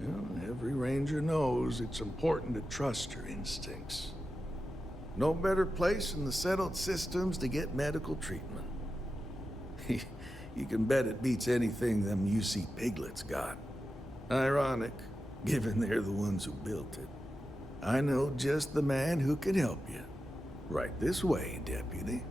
You know, every ranger knows it's important to trust your instincts. No better place in the settled systems to get medical treatment. You can bet it beats anything them UC piglets got. Ironic, given they're the ones who built it. I know just the man who can help you. Right this way, Deputy.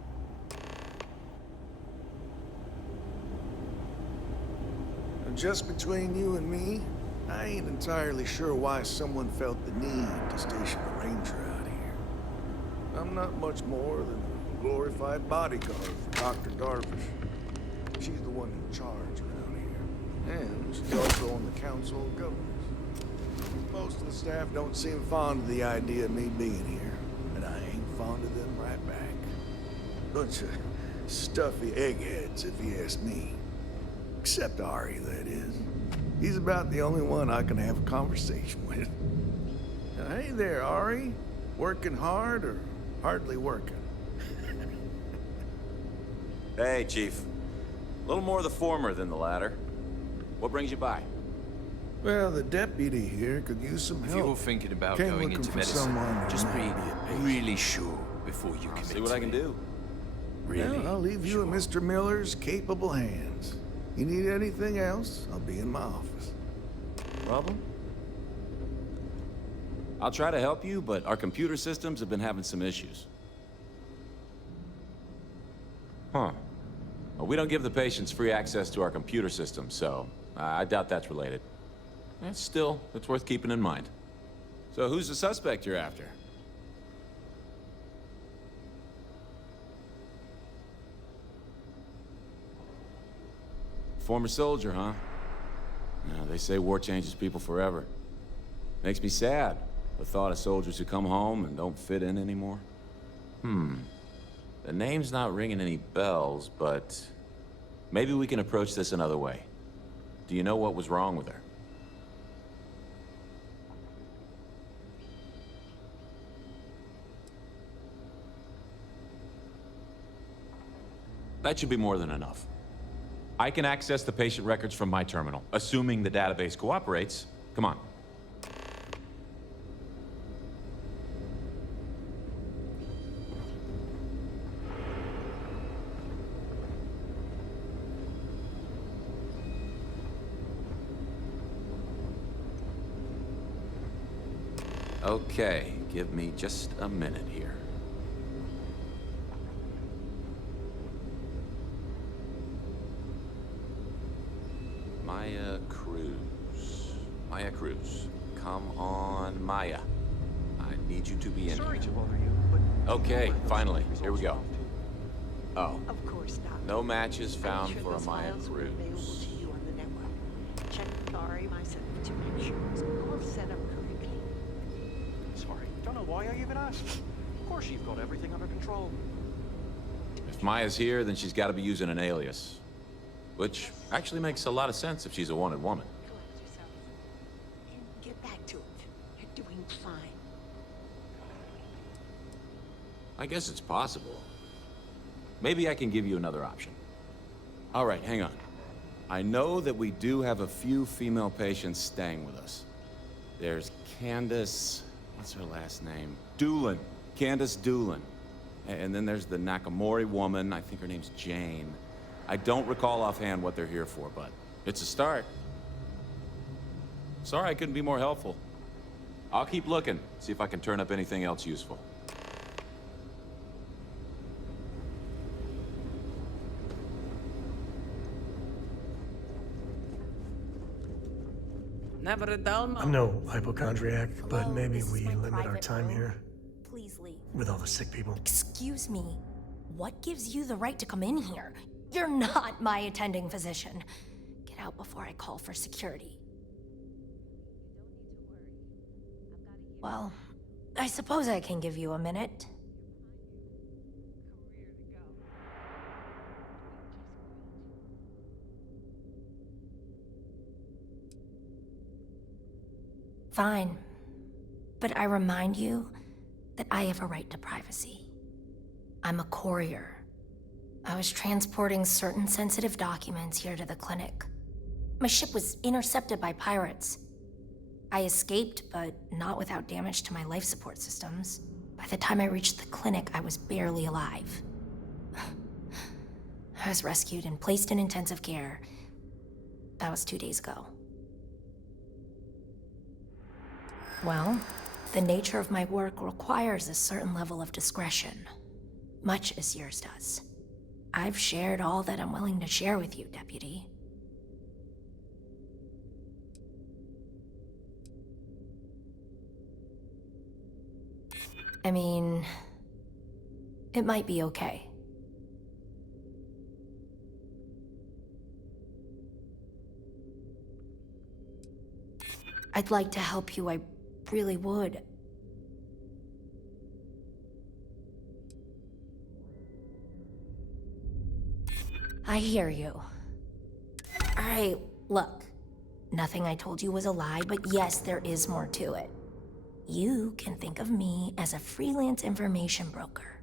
Just between you and me, I ain't entirely sure why someone felt the need to station a ranger out here. I'm not much more than a glorified bodyguard for Dr. Darvish. She's the one in charge around here. And she's also on the Council of Governors. Most of the staff don't seem fond of the idea of me being here, and I ain't fond of them right back. Bunch of stuffy eggheads, if you ask me. Except Ari, that is. He's about the only one I can have a conversation with. Now, hey there, Ari. Working hard or hardly working? Hey, Chief. A little more the former than the latter. What brings you by? Well, the deputy here could use some help. If you're thinking about Came going looking into for medicine, someone who just might be be a patient. really sure before you commit See what to I can it. do. Really Well, I'll leave you sure. in Mr. Miller's capable hands. You need anything else, I'll be in my office. Problem? I'll try to help you, but our computer systems have been having some issues. Huh. Well, we don't give the patients free access to our computer system, so I doubt that's related. Still, it's worth keeping in mind. So who's the suspect you're after? Former soldier, huh? Yeah, they say war changes people forever. Makes me sad, the thought of soldiers who come home and don't fit in anymore. The name's not ringing any bells, but maybe we can approach this another way. Do you know what was wrong with her? That should be more than enough. I can access the patient records from my terminal, assuming the database cooperates. Come on. Okay, give me just a minute here. Maya Cruz. Come on, Maya. I need you to be in Sorry here. to bother you, but... Okay, finally. Here we go. Oh, Of course not. no matches I'm found sure for a those Maya files were available Cruz. to you on the network. Check with Ari myself to make sure it's all set up correctly. Sorry, don't know why I even asked. Of course you've got everything under control. If Maya's here, then she's got to be using an alias. Which actually makes a lot of sense if she's a wanted woman. Collect yourself and get back to it. You're doing fine. I guess it's possible. Maybe I can give you another option. All right, hang on. I know that we do have a few female patients staying with us. There's Candace... what's her last name? Doolin. Candace Doolin. And then there's the Nakamori woman. I think her name's Jane. I don't recall offhand what they're here for, but it's a start. Sorry I couldn't be more helpful. I'll keep looking, see if I can turn up anything else useful. Never a dull moment. I'm no hypochondriac, but Hello, maybe this is we my limit our private time room. here Please leave. with all the sick people. Excuse me. What gives you the right to come in here? You're not my attending physician. Get out before I call for security. Well, I suppose I can give you a minute. Fine. But I remind you that I have a right to privacy. I'm a courier. I was transporting certain sensitive documents here to the clinic. My ship was intercepted by pirates. I escaped, but not without damage to my life support systems. By the time I reached the clinic, I was barely alive. I was rescued and placed in intensive care. That was 2 days ago. Well, the nature of my work requires a certain level of discretion, much as yours does. I've shared all that I'm willing to share with you, Deputy. I mean, it might be okay. I'd like to help you, I really would. I hear you. Alright, look. Nothing I told you was a lie, but yes, there is more to it. You can think of me as a freelance information broker.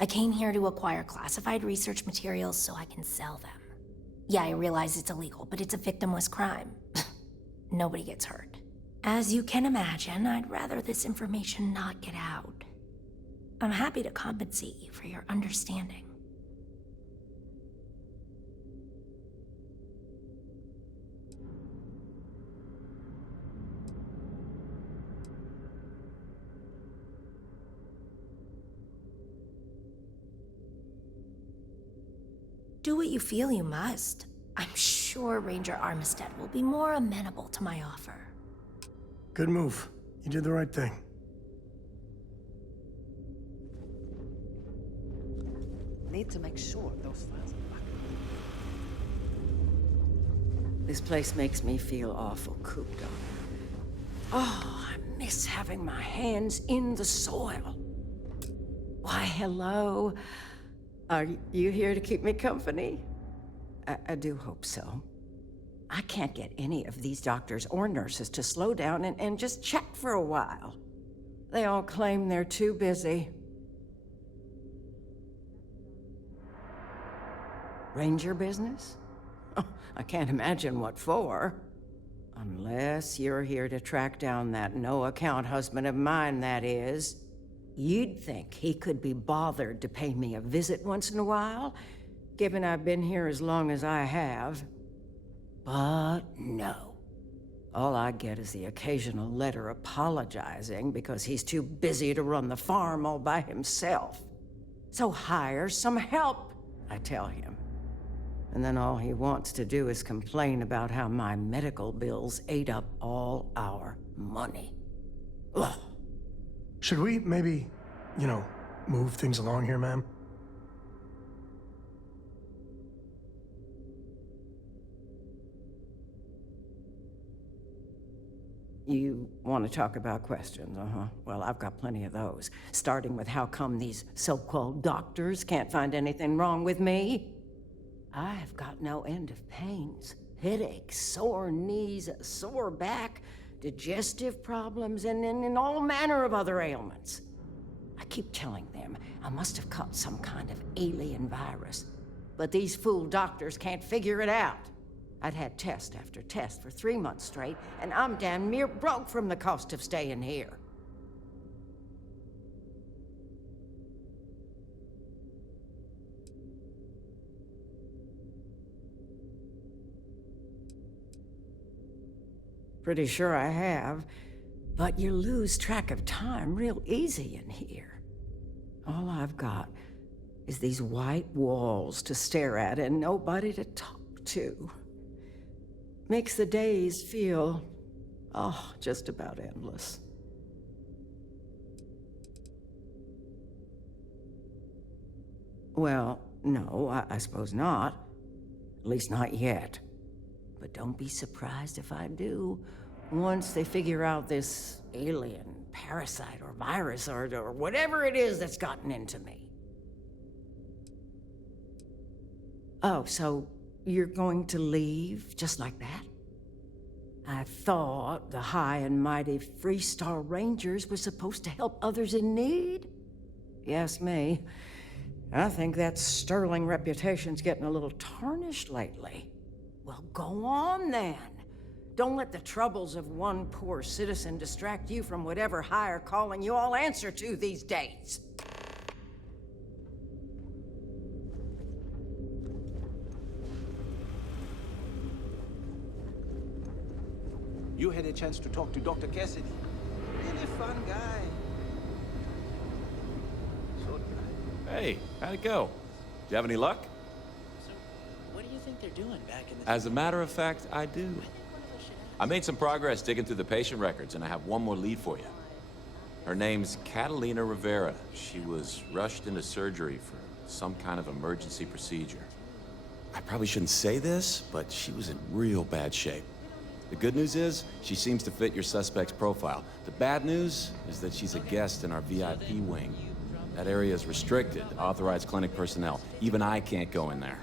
I came here to acquire classified research materials so I can sell them. Yeah, I realize it's illegal, but it's a victimless crime. Nobody gets hurt. As you can imagine, I'd rather this information not get out. I'm happy to compensate you for your understanding. Do what you feel you must. I'm sure Ranger Armistead will be more amenable to my offer. Good move. You did the right thing. Need to make sure those files are back. This place makes me feel awful cooped up. Oh, I miss having my hands in the soil. Why, hello. Are you here to keep me company? I do hope so. I can't get any of these doctors or nurses to slow down and just chat for a while. They all claim they're too busy. Ranger business? Oh, I can't imagine what for. Unless you're here to track down that no-account husband of mine, that is. You'd think he could be bothered to pay me a visit once in a while, given I've been here as long as I have. But no. All I get is the occasional letter apologizing because he's too busy to run the farm all by himself. So hire some help, I tell him. And then all he wants to do is complain about how my medical bills ate up all our money. Ugh. Should we maybe, move things along here, ma'am? You want to talk about questions, Well, I've got plenty of those. Starting with how come these so-called doctors can't find anything wrong with me? I've got no end of pains. Headaches, sore knees, a sore back, digestive problems, and all manner of other ailments. I keep telling them I must have caught some kind of alien virus. But these fool doctors can't figure it out. I'd had test after test for 3 months straight, and I'm damn near broke from the cost of staying here. Pretty sure I have, but you lose track of time real easy in here. All I've got is these white walls to stare at and nobody to talk to. Makes the days feel, just about endless. Well, no, I suppose not. At least not yet. But don't be surprised if I do, once they figure out this alien, parasite, or virus, or whatever it is that's gotten into me. Oh, so you're going to leave just like that? I thought the high and mighty Freestar Rangers were supposed to help others in need? Yes, me. I think that sterling reputation's getting a little tarnished lately. Well, go on then. Don't let the troubles of one poor citizen distract you from whatever higher calling you all answer to these days. You had a chance to talk to Dr. Cassidy. Really fun guy. So Hey, how'd it go? Did you have any luck? So, what do you think they're doing back in the... As a matter of fact, I do. I think one of us should ask. I made some progress digging through the patient records, and I have one more lead for you. Her name's Catalina Rivera. She was rushed into surgery for some kind of emergency procedure. I probably shouldn't say this, but she was in real bad shape. The good news is, she seems to fit your suspect's profile. The bad news is that she's a guest in our VIP wing. That area is restricted to authorized clinic personnel. Even I can't go in there.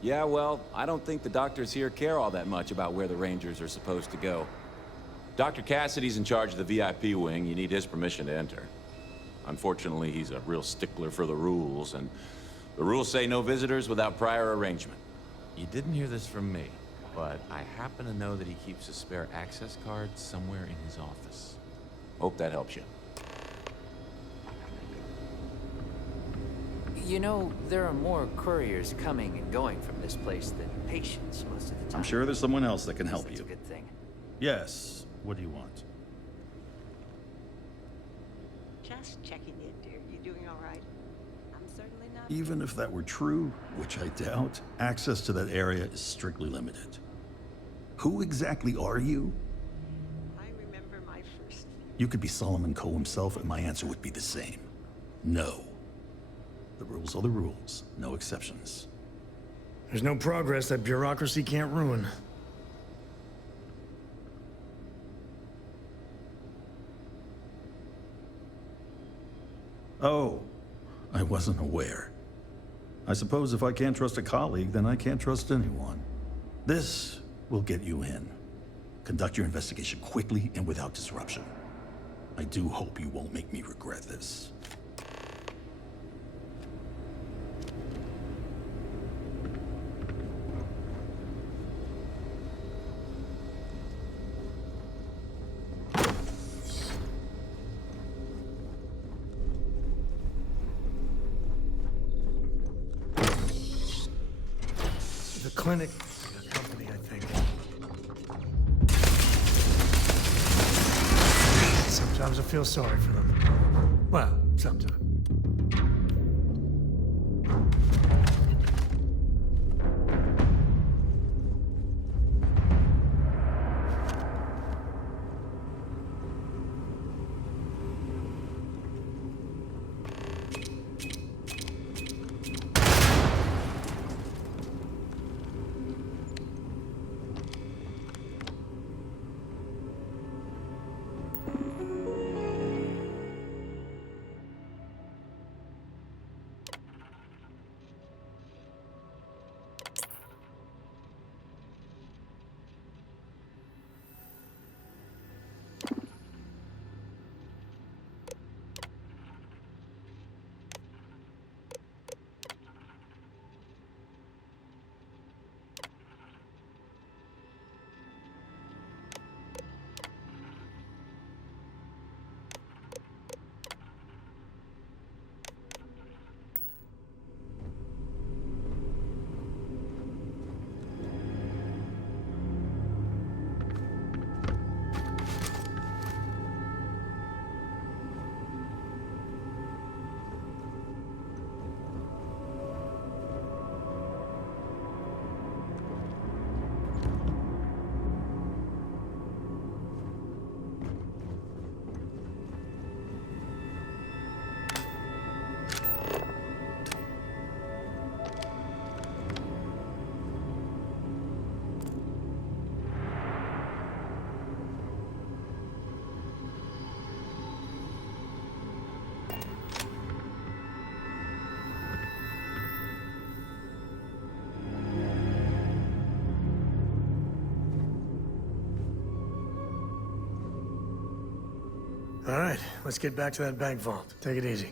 Yeah, well, I don't think the doctors here care all that much about where the Rangers are supposed to go. Dr. Cassidy's in charge of the VIP wing. You need his permission to enter. Unfortunately, he's a real stickler for the rules, and the rules say no visitors without prior arrangement. You didn't hear this from me, but I happen to know that he keeps a spare access card somewhere in his office. Hope that helps you. You know, there are more couriers coming and going from this place than patients most of the time. I'm sure there's someone else that can help That's you. a good thing. Yes. What do you want? Just checking in, dear. You doing all right? I'm certainly not. Even if that were true, which I doubt, access to that area is strictly limited. Who exactly are you? I remember my first. You could be Solomon Coe himself, and my answer would be the same. No. The rules are the rules, no exceptions. There's no progress that bureaucracy can't ruin. Oh, I wasn't aware. I suppose if I can't trust a colleague, then I can't trust anyone. This will get you in. Conduct your investigation quickly and without disruption. I do hope you won't make me regret this. The clinic, the company, I think. Sometimes I feel sorry for them. Well, sometimes. All right, let's get back to that bank vault. Take it easy.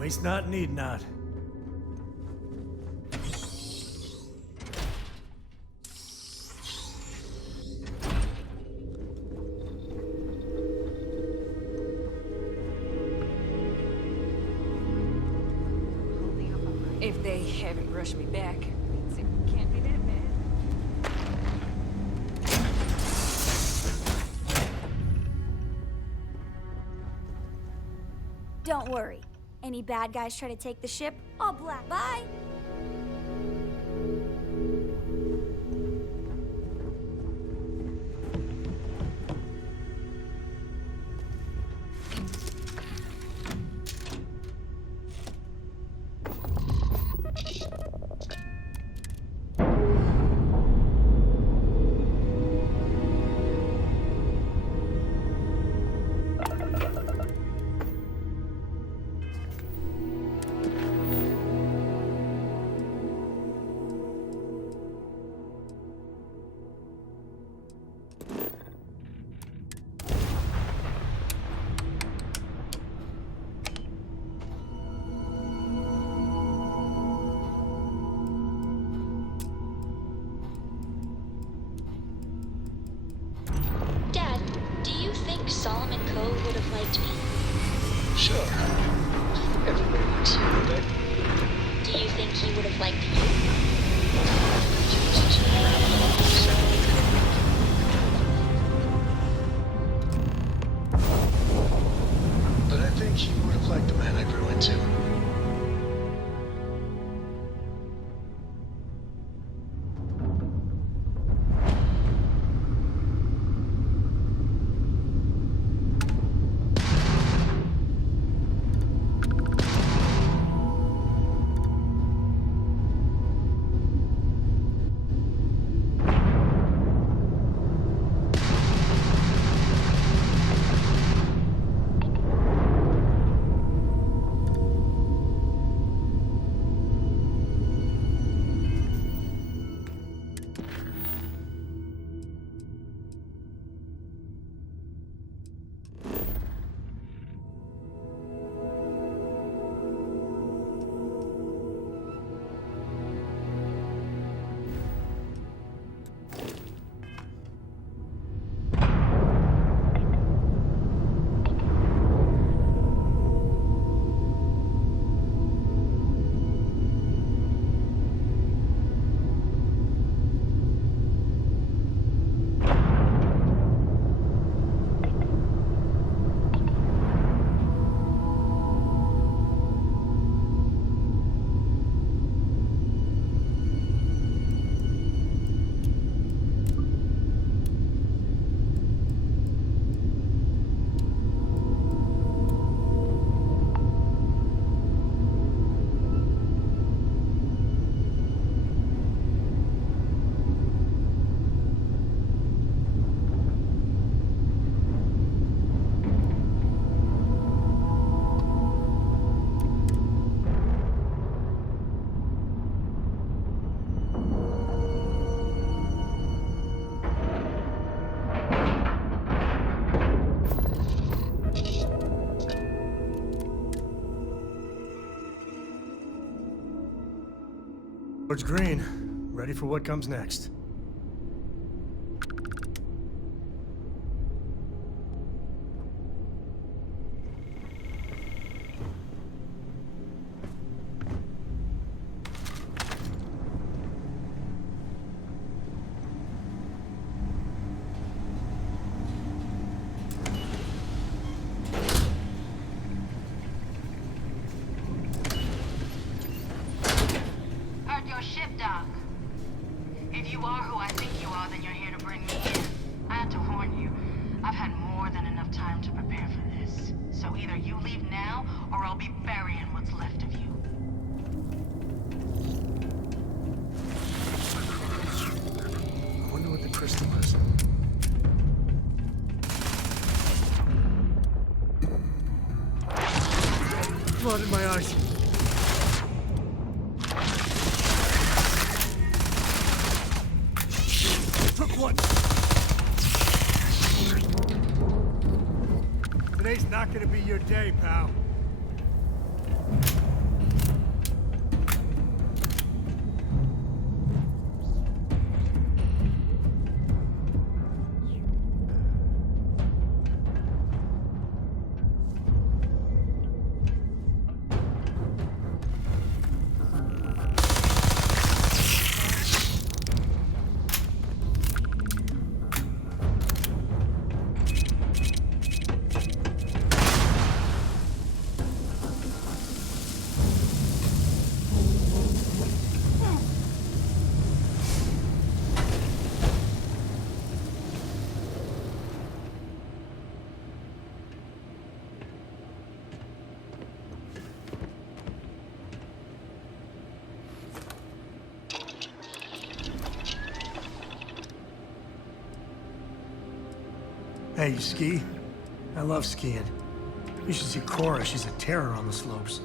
Waste not, need not. If they haven't rushed me back, means it can't be that bad. Don't worry. Any bad guys try to take the ship, I'll black. Bye! Solomon Coe would have liked me? Sure. Everybody likes you, right? Do you think he would have liked you? But I think he would have liked the man I grew into. George Green, ready for what comes next. Ship dock. If you are who I think you are, then you're here to bring me in. I had to warn you. I've had more than enough time to prepare for this. So either you leave now, or I'll be burying what's left of you. I wonder what the crystal is. Blood in my eyes. Took one. Today's not gonna be your day, pal. Hey, you ski? I love skiing. You should see Cora. She's a terror on the slopes.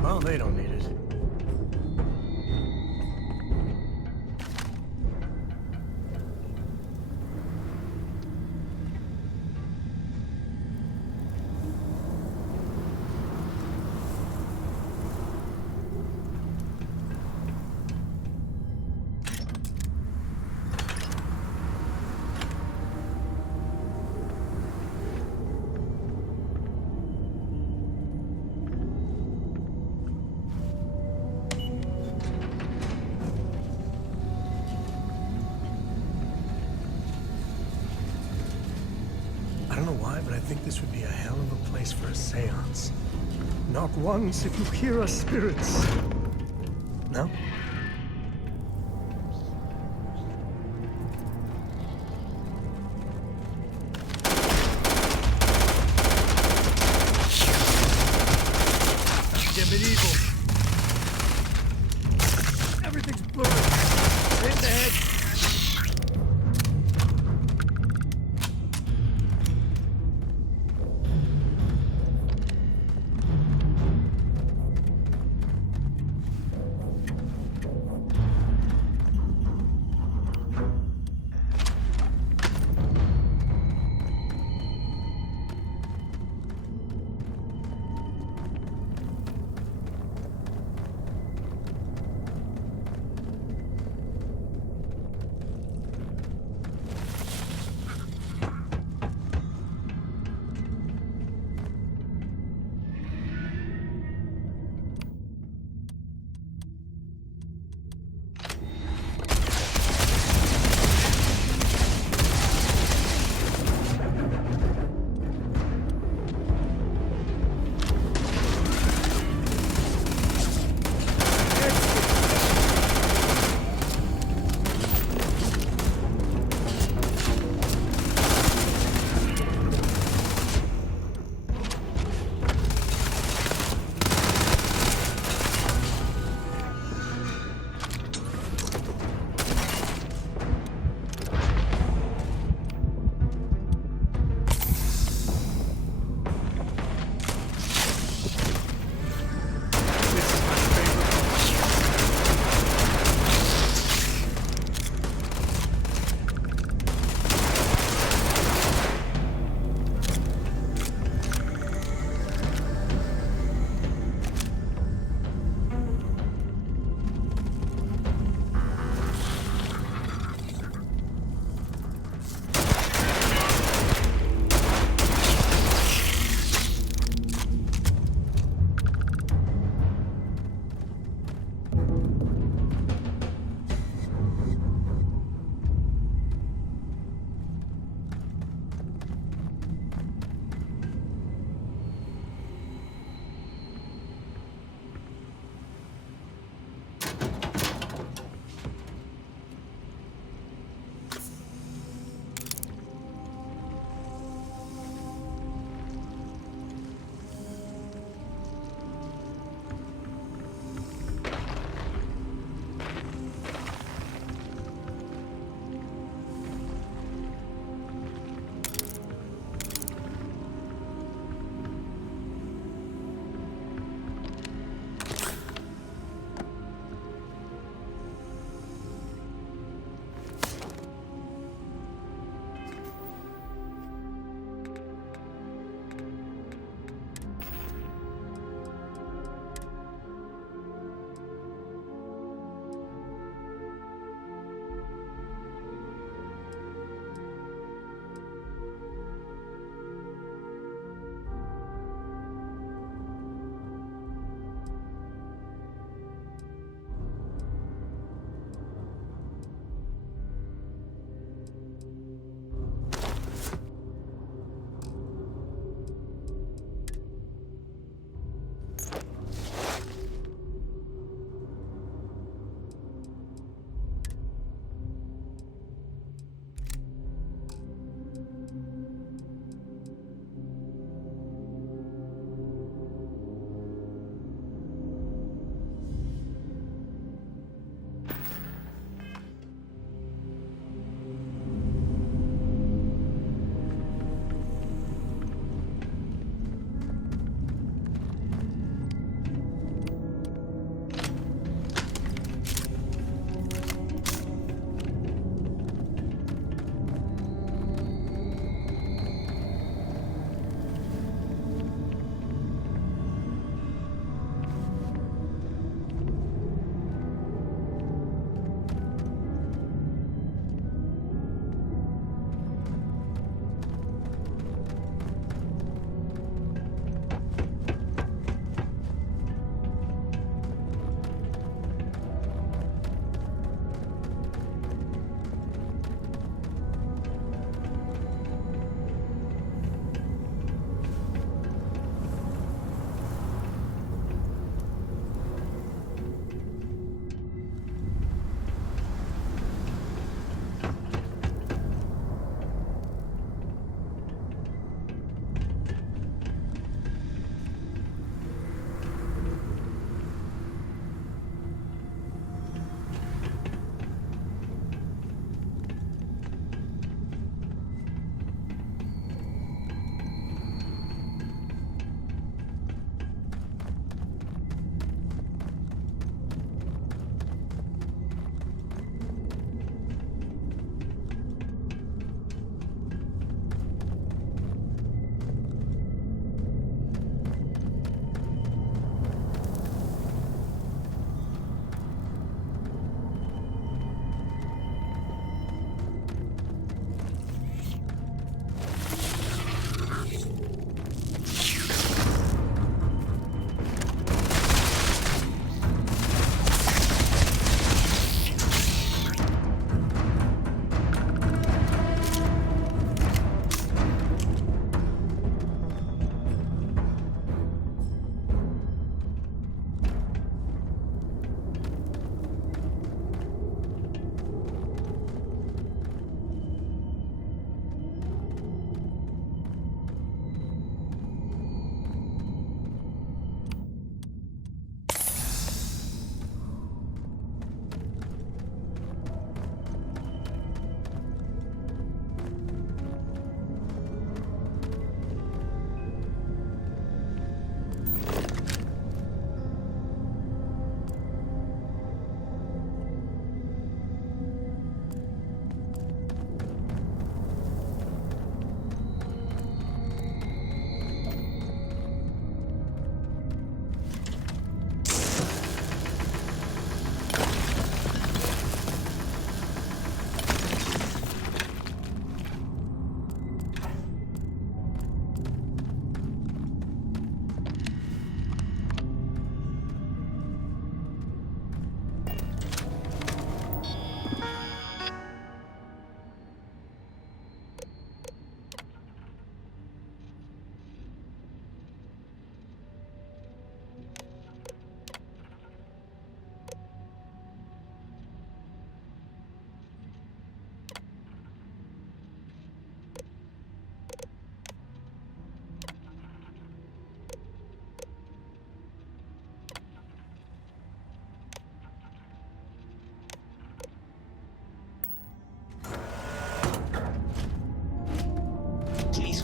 Well, they don't need it. I don't know why, but I think this would be a hell of a place for a seance. Knock once if you hear us spirits. No? Get medieval. Everything's blurry. Hit the head.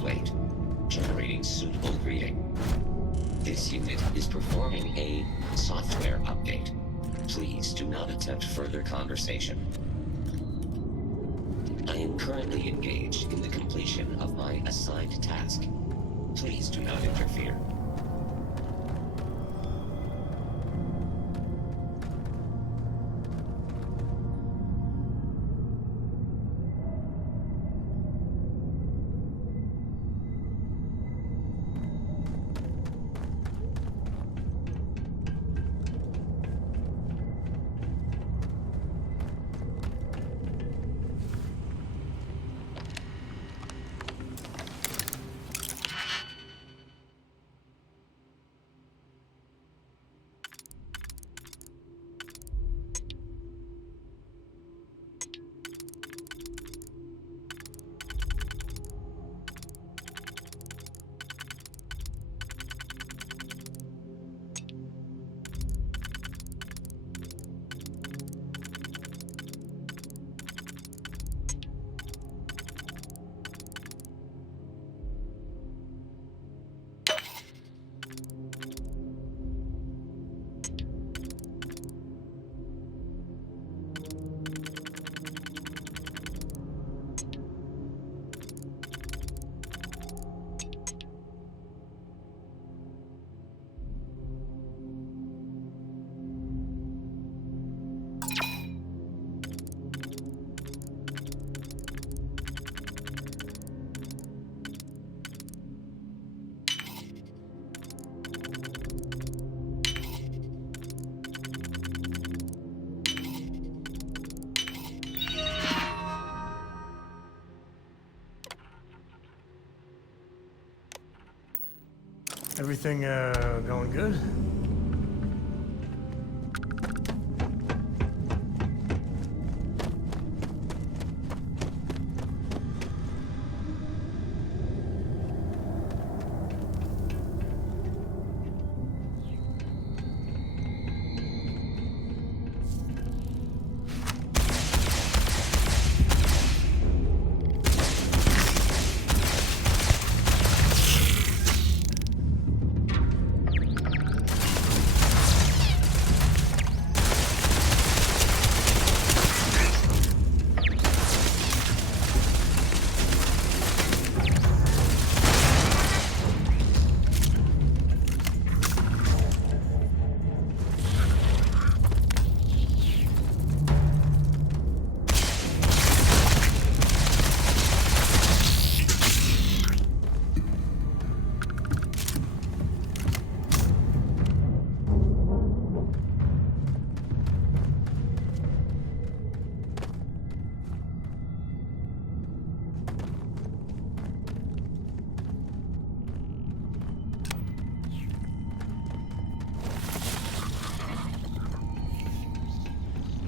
wait, generating suitable greeting. This unit is performing a software update. Please do not attempt further conversation. I am currently engaged in the completion of my assigned task. Please do not interfere. Everything, going good?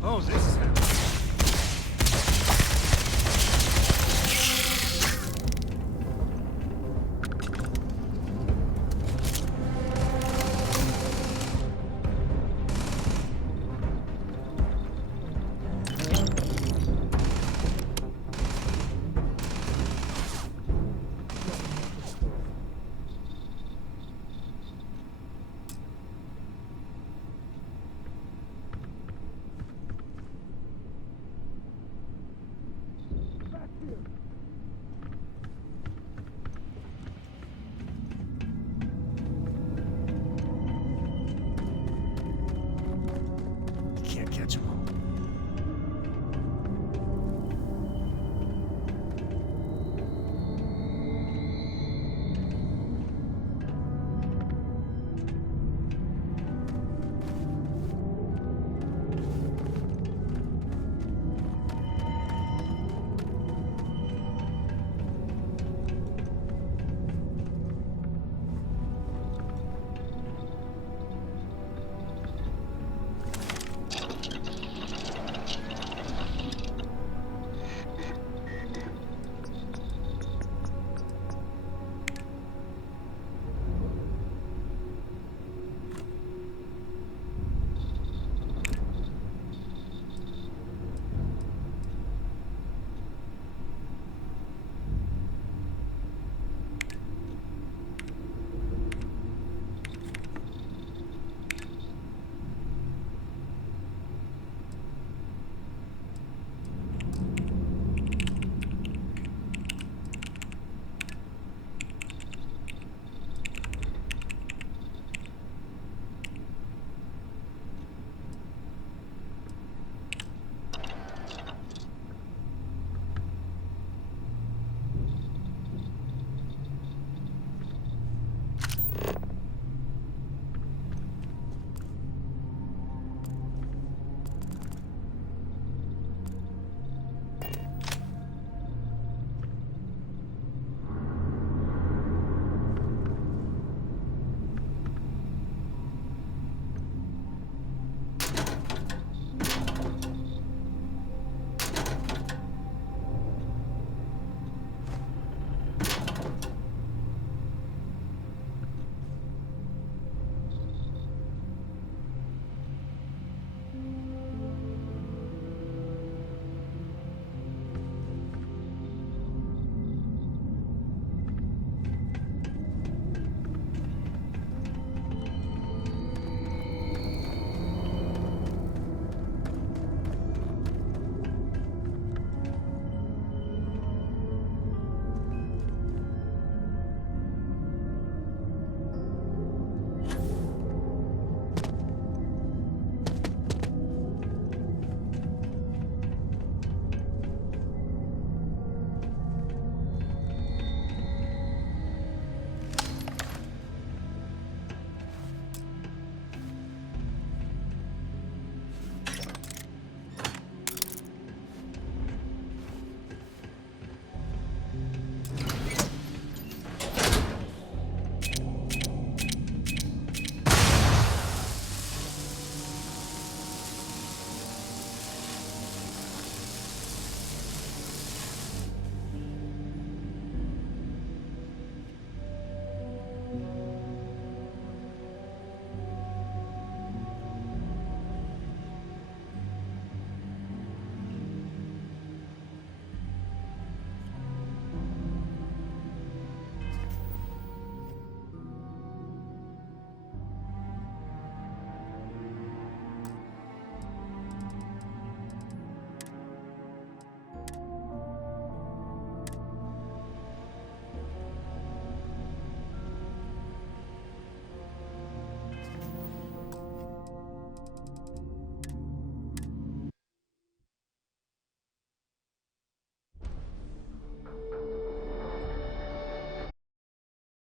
Oh, this is happening. Can't catch him.